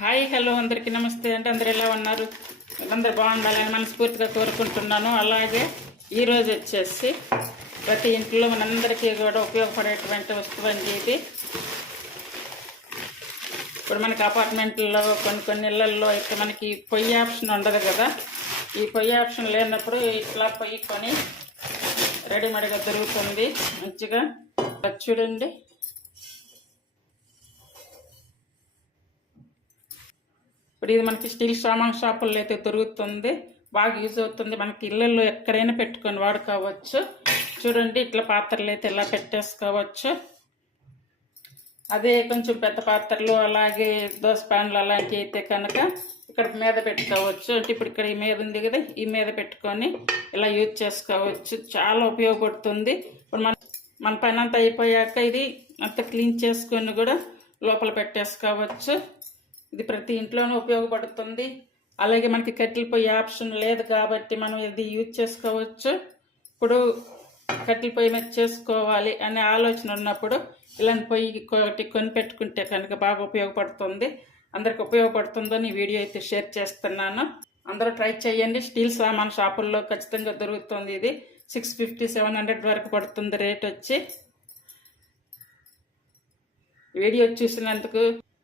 Hi hello అందరికీ నమస్తే అంటే అందరు ఎలా ఉన్నారు? అందరు బాగుండాలని మనస్ఫూర్తిగా కోరుకుంటున్నాను. అలాగే ఈరోజు వచ్చేసి ప్రతి ఇంట్లో మనందరికీ కూడా ఉపయోగపడేటువంటి వస్తువు అండి ఇది. ఇప్పుడు మనకి అపార్ట్మెంట్లో కొన్ని కొన్ని ఇళ్ళల్లో అయితే మనకి పొయ్యి ఆప్షన్ ఉండదు కదా. ఈ పొయ్యి ఆప్షన్ లేనప్పుడు ఇట్లా పొయ్యి కొని రెడీమేడ్గా దొరుకుతుంది. మంచిగా చూడండి ఇప్పుడు ఇది మనకి స్టీల్ సామాన్ షాపుల్లో అయితే దొరుకుతుంది. బాగా యూజ్ అవుతుంది. మనకి ఇళ్ళల్లో ఎక్కడైనా పెట్టుకొని వాడుకోవచ్చు. చూడండి ఇట్లా పాత్రలు అయితే ఇలా పెట్టేసుకోవచ్చు. అదే కొంచెం పెద్ద పాత్రలు అలాగే దోశ ప్యాన్లు అలాంటివి అయితే కనుక ఇక్కడ మీద పెట్టుకోవచ్చు. అంటే ఇప్పుడు ఇక్కడ ఈ మీద ఉంది కదా ఈ మీద పెట్టుకొని ఇలా యూజ్ చేసుకోవచ్చు. చాలా ఉపయోగపడుతుంది. ఇప్పుడు మన మన పని అంతా అయిపోయాక ఇది అంతా క్లీన్ చేసుకొని కూడా లోపల పెట్టేసుకోవచ్చు. ఇది ప్రతి ఇంట్లోనూ ఉపయోగపడుతుంది. అలాగే మనకి కట్టెల పొయ్యి ఆప్షన్ లేదు కాబట్టి మనం ఇది యూజ్ చేసుకోవచ్చు. ఇప్పుడు కట్టెల పొయ్యి మీద చేసుకోవాలి అనే ఆలోచన ఉన్నప్పుడు ఇలాంటి పొయ్యి ఒకటి కొని పెట్టుకుంటే కనుక బాగా ఉపయోగపడుతుంది. అందరికి ఉపయోగపడుతుందని వీడియో అయితే షేర్ చేస్తున్నాను. అందరూ ట్రై చేయండి. స్టీల్ సామాన్ షాపుల్లో ఖచ్చితంగా దొరుకుతుంది ఇది. సిక్స్ ఫిఫ్టీ సెవెన్ హండ్రెడ్ వరకు పడుతుంది రేట్ వచ్చి. వీడియో చూసినందుకు